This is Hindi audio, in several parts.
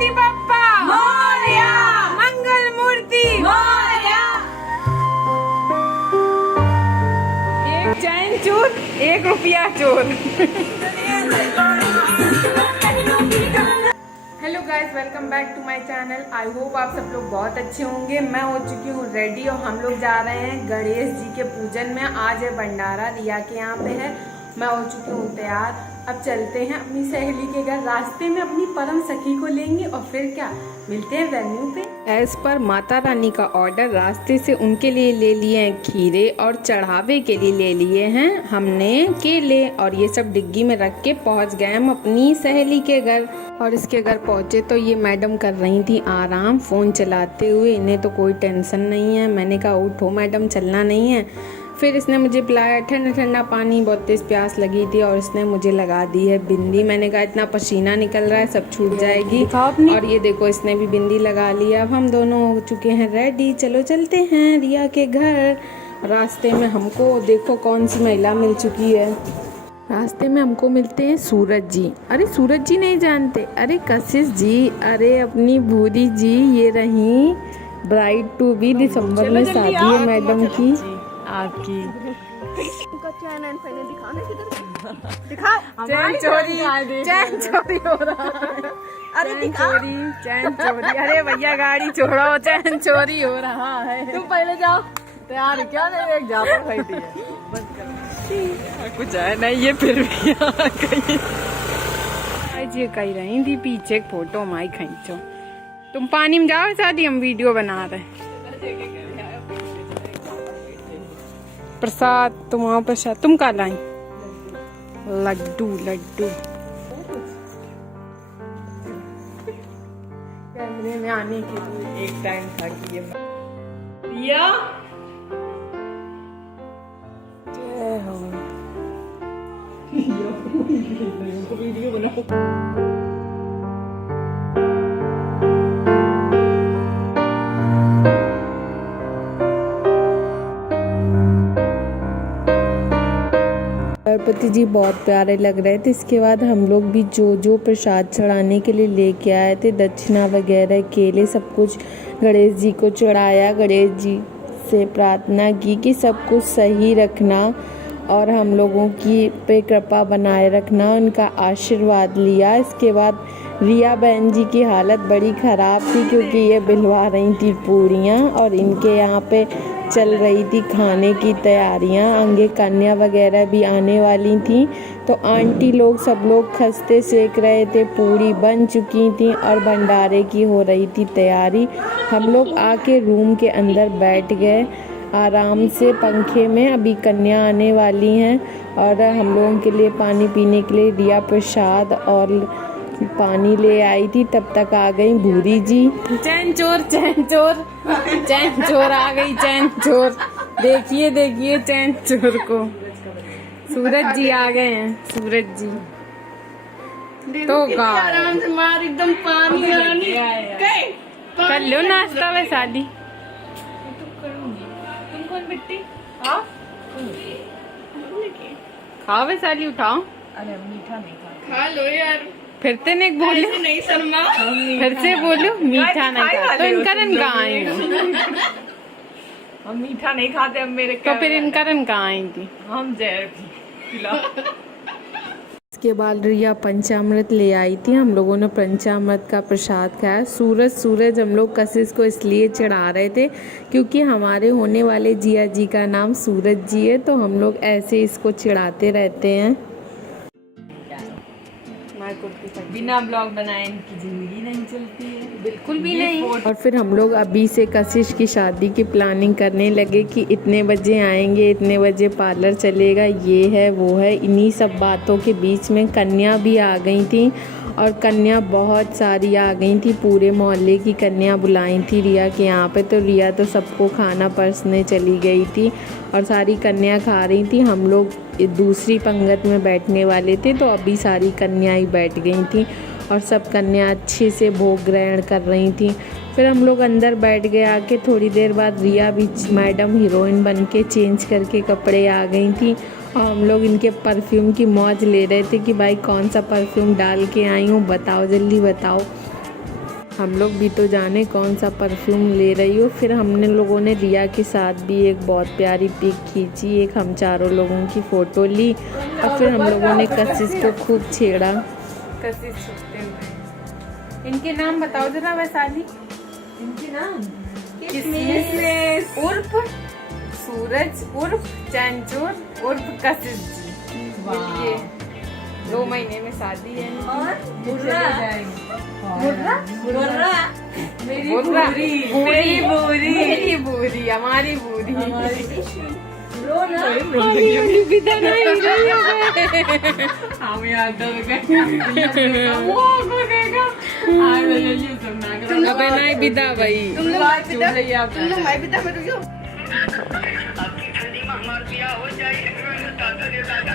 गणपति बप्पा मोरया, मंगल मूर्ति मोरया। एक चैन चोर, 1 रुपया चोर। Hello guys, welcome back to my channel. I hope आप सब लोग बहुत अच्छे होंगे। मैं हो चुकी हूँ रेडी और हम लोग जा रहे हैं गणेश जी के पूजन में। आज है भंडारा, रिया के यहाँ पे है। मैं हो चुकी हूँ तैयार। अब चलते हैं अपनी सहेली के घर। रास्ते में अपनी परम सखी को लेंगे और फिर क्या, मिलते हैं वेन्यू पे। एज पर माता रानी का ऑर्डर रास्ते से उनके लिए ले लिए हैं खीरे और चढ़ावे के लिए ले लिए हैं हमने केले, और ये सब डिग्गी में रख के पहुंच गए हम अपनी सहेली के घर। और इसके घर पहुंचे तो ये मैडम कर रही थी आराम फ़ोन चलाते हुए। इन्हें तो कोई टेंशन नहीं है। मैंने कहा उठो मैडम, चलना नहीं है। फिर इसने मुझे पिलाया ठंडा ठंडा पानी, बहुत तेज़ प्यास लगी थी, और इसने मुझे लगा दी है बिंदी। मैंने कहा इतना पसीना निकल रहा है, सब छूट जाएगी। और ये देखो इसने भी बिंदी लगा ली। अब हम दोनों हो चुके हैं रेडी, चलो चलते हैं रिया के घर। रास्ते में हमको देखो कौन सी महिला मिल चुकी है। रास्ते में हमको मिलते हैं सूरज जी। अरे सूरज जी नहीं जानते? अरे कशिश जी, अरे अपनी भूरी जी, ये रही ब्राइड टू बी। दिसंबर में शादी है मैडम की आपकी। चैन चोरी हो रहा है। अरे चैन चोरी। अरे भैया गाड़ी छोड़ो, चैन चोरी हो रहा है। तुम पहले जाओ। तैयार क्या नहीं, एक जापा खरीदी है। बंद कर। कुछ है नहीं, ये फिर भी आज ये कही रही थी पीछे एक फोटो माई खींचो। तुम पानी में जाओ, शादी हम वीडियो बना रहे। प्रसाद तुम आओ, प्रसाद तुम का लाई? लड्डू लड्डू। कैमरे में आने के लिए एक टाइम था कि ये रिया जय हो। वीडियो बनाओ। गणपति जी बहुत प्यारे लग रहे थे। इसके बाद हम लोग भी जो प्रसाद चढ़ाने के लिए लेके आए थे, दक्षिणा वगैरह केले सब कुछ गणेश जी को चढ़ाया। गणेश जी से प्रार्थना की कि सब कुछ सही रखना और हम लोगों की पे कृपा बनाए रखना, उनका आशीर्वाद लिया। इसके बाद रिया बहन जी की हालत बड़ी ख़राब थी क्योंकि ये बिलवा रही थी पूड़ियाँ और इनके यहाँ पे चल रही थी खाने की तैयारियाँ। आगे कन्या वगैरह भी आने वाली थी, तो आंटी लोग सब लोग खस्ते सेक रहे थे, पूड़ी बन चुकी थी और भंडारे की हो रही थी तैयारी। हम लोग आके रूम के अंदर बैठ गए आराम से पंखे में। अभी कन्या आने वाली हैं और हम लोगों के लिए पानी पीने के लिए रिया प्रसाद और पानी ले आई थी। तब तक आ गई भूरी जी। चैन चोर चैन चोर चैन चोर आ गई, चैन चोर। देखिए देखिए चैन चोर को। सूरज जी आ गए हैं, सूरज जी। तो आराम से मार, एकदम पानी कर लो नाश्ता वे शादी। तुम कौन बिट्टी? खाओ वे साली, उठाओ। अरे मीठा नहीं खा लो यार। फिर से नहीं बोलो, नहीं शर्मा। फिर से बोलो मीठा नहीं खा तो इनका रन कहाँ आएंगे? हम मीठा नहीं खाते, हम मेरे तो फिर इनका रन कहाँ आएंगी? हम जहर पिला। इसके बाद रिया पंचामृत ले आई थी। हम लोगों ने पंचामृत का प्रसाद खाया। सूरज हम लोग कशिश को इसलिए चढ़ा रहे थे क्योंकि हमारे होने वाले जिया जी का नाम सूरज जी है, तो हम लोग ऐसे इसको चढ़ाते रहते हैं। बिना ब्लॉग बनाए इनकी जिंदगी नहीं चलती है, बिल्कुल भी नहीं। और फिर हम लोग अभी से कशिश की शादी की प्लानिंग करने लगे कि इतने बजे आएंगे, इतने बजे पार्लर चलेगा, ये है वो है। इन्हीं सब बातों के बीच में कन्या भी आ गई थी और कन्या बहुत सारी आ गई थी। पूरे मोहल्ले की कन्या बुलाई थी रिया के यहाँ पे, तो रिया तो सबको खाना परसने चली गई थी और सारी कन्या खा रही थी। हम लोग दूसरी पंगत में बैठने वाले थे, तो अभी सारी कन्या ही बैठ गई थी और सब कन्या अच्छे से भोग ग्रहण कर रही थी। फिर हम लोग अंदर बैठ गए आके। थोड़ी देर बाद रिया भी मैडम हीरोइन बन के चेंज करके कपड़े आ गई थी और हम लोग इनके परफ्यूम की मौज ले रहे थे कि भाई कौन सा परफ्यूम डाल के आई हूँ, बताओ जल्दी बताओ। हम लोग भी तो जाने कौन सा परफ्यूम ले रही हो। फिर हमने लोगों ने रिया के साथ भी एक बहुत प्यारी पिक खींची, एक हम चारों लोगों की फ़ोटो ली और फिर हम लोगों ने कशिश को खूब छेड़ा। कशिश छुपते हुए। इनके नाम बताओ जरा वैशाली। इनके नाम किसमिस उर्फ सूरज उर्फ चैनचोर उर्फ कशिश जी। ये 2 महीने में शादी है और बुर्रा मेरी बूरी मेरी बूरी हमारी बूरी विदा नहीं हम याद अबे नहीं विदा भाई तुम लोग भाई पिता में रुको। आपकी ठंडी में हमार बियाह हो जाए दादा रे दादा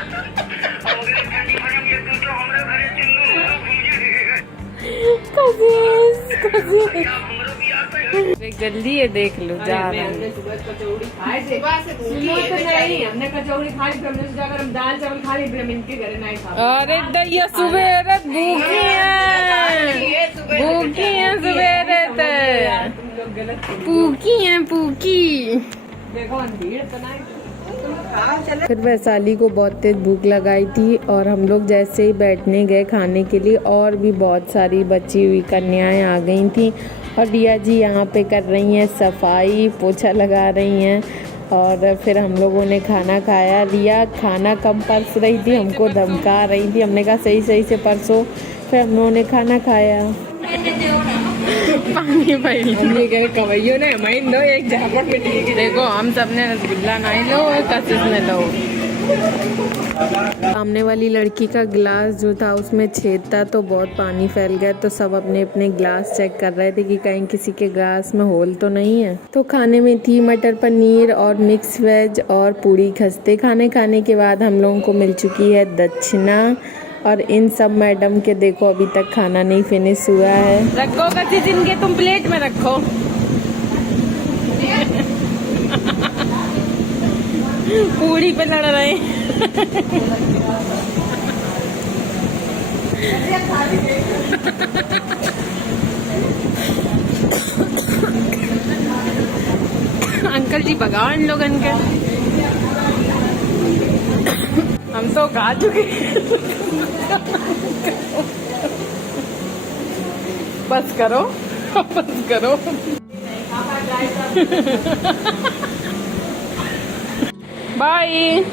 अगले ठंडी में ये तू तो हमरे घरे चिन्नू हमरो बियाह पे जल्दी ये देख लो जा रहे हैं। हमने सुबह कचौड़ी खाए थे। सुनो तो नहीं, हमने कचौड़ी खाई फिर हमने सोचा अगर हम दाल चावल खा लें फिर हम इनके घर नहीं खा। अरे दैया सुबह भूखी है सुबह तुम लोग गलत पूकी देखो भीड़ तो नहीं। फिर वैशाली को बहुत तेज भूख लगाई थी और हम लोग जैसे ही बैठने गए खाने के लिए और भी बहुत सारी बची हुई कन्याएं आ गई थी और रिया जी यहाँ पे कर रही हैं सफाई, पोछा लगा रही हैं। और फिर हम लोगों ने खाना खाया। रिया खाना कम परस रही थी, हमको धमका रही थी। हमने कहा सही से परसो। फिर हम लोगों ने खाना खाया। पानी पाई हमने गए कवैयो ने माइन दो एक झापड़ में ठीक है। देखो हम सब ने रसगुल्ला नहीं लो और कशिश ने लो। सामने वाली लड़की का गिलास जो था उसमें छेद था तो बहुत पानी फैल गया, तो सब अपने अपने गिलास चेक कर रहे थे कि कहीं किसी के गिलास में होल तो नहीं है। तो खाने में थी मटर पनीर और मिक्स वेज और पूड़ी खस्ते। खाने के बाद हम लोगों को मिल चुकी है दक्षिणा और इन सब मैडम के देखो अभी तक खाना नहीं फिनिश हुआ है। रखो कशिश इनके तुम प्लेट में रखो। पूड़ी पे लड़ रहे हैं। अंकल जी भगाओ इन लोगन के। हम तो खा चुके। बस करो बस करो। बाय।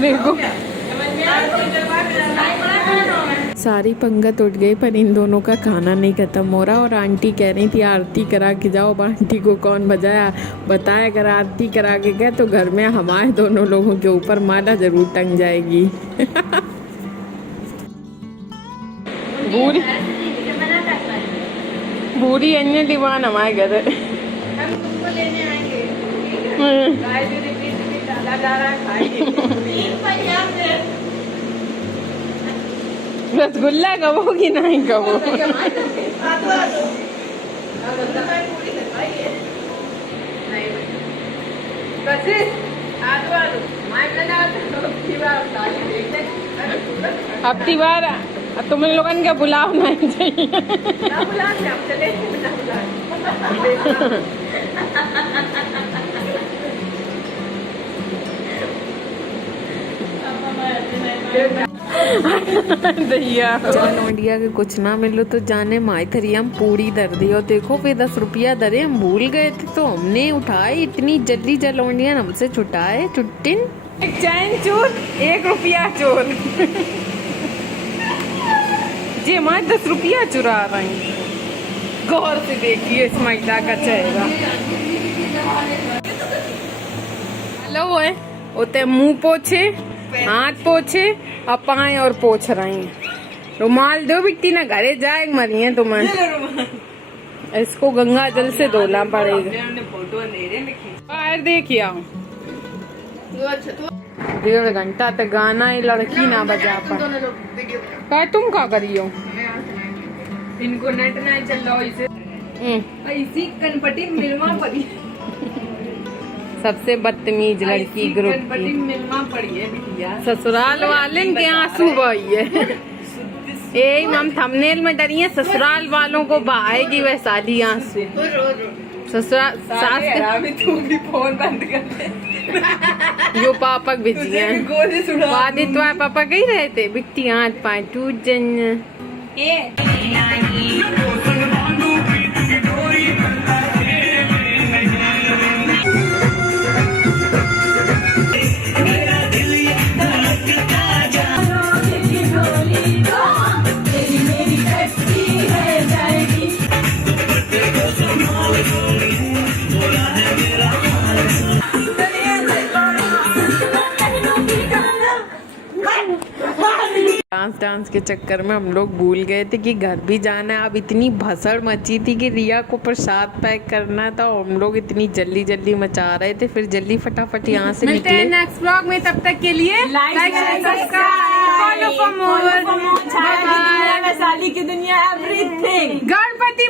देखो सारी पंगत उठ गई पर इन दोनों का खाना नहीं खत्म हो रहा और आंटी कह रही थी आरती करा के जाओ। अब आंटी को कौन बजाया बताया, अगर आरती करा के गए तो घर में हमारे दोनों लोगों के ऊपर माला जरूर टंग जाएगी। बूढ़ी अन्य दीवान हमारे घर है। हम तुमको लेने आएंगे। रसगुल्ला कबो कि नहीं कबो। अब की बार तुम लोगन के बुलाव नहीं चाहिए। लौंडिया के कुछ ना मिलो तो जाने माइथरी हम पूरी दर दी और देखो फिर 10 रुपया दरे हम भूल गए थे तो हमने उठाए। इतनी जल्दी जलौंडिया हमसे छुटाए चुट्टिन। एक चैन चोर 1 रुपया चोर। जी हमारे 10 रुपया चुरा रही। गौर से देखिए इस महिला का चेहरा। हेलो है उते मुंह पोछे हाथ पोछे और पाए और पोछ रही हैं। रुमाल दो बिट्टी ना घरे जाए मरिए तुम्हें। इसको गंगा जल से धोना पड़ेगा। बाहर देखिए 1.5 घंटा तक गाना ही लड़की ना बजा पा। तुम क्या करियो? इनको नेट नहीं चल रहा इसी कनपटी मिलवा पड़ी। सबसे बदतमीज लड़की ग्रुप की मिलवा पड़ी है बिटिया। ससुराल वाले के आंसू बही है। ए हम थंबनेल में डरी है, ससुराल वालों को बहाएगी वैशाली यहाँ से। ससुराल सास अभी तू भी फोन बंद कर दे। जो पापा बिजी हैं। गोली सुना वादे तो पापा कही रहे थे बिट्टी हाथ पाए टूट जन। डांस के चक्कर में हम लोग भूल गए थे कि घर भी जाना है। अब इतनी भसड़ मची थी कि रिया को प्रसाद पैक करना था और हम लोग इतनी जल्दी जल्दी मचा रहे थे, फिर जल्दी फटाफट यहाँ से मिलते हैं निकले। नेक्स्ट ब्लॉग में, तब तक के लिए like subscribe follow for more. Vaishali की दुनिया एवरीथिंग। गणपति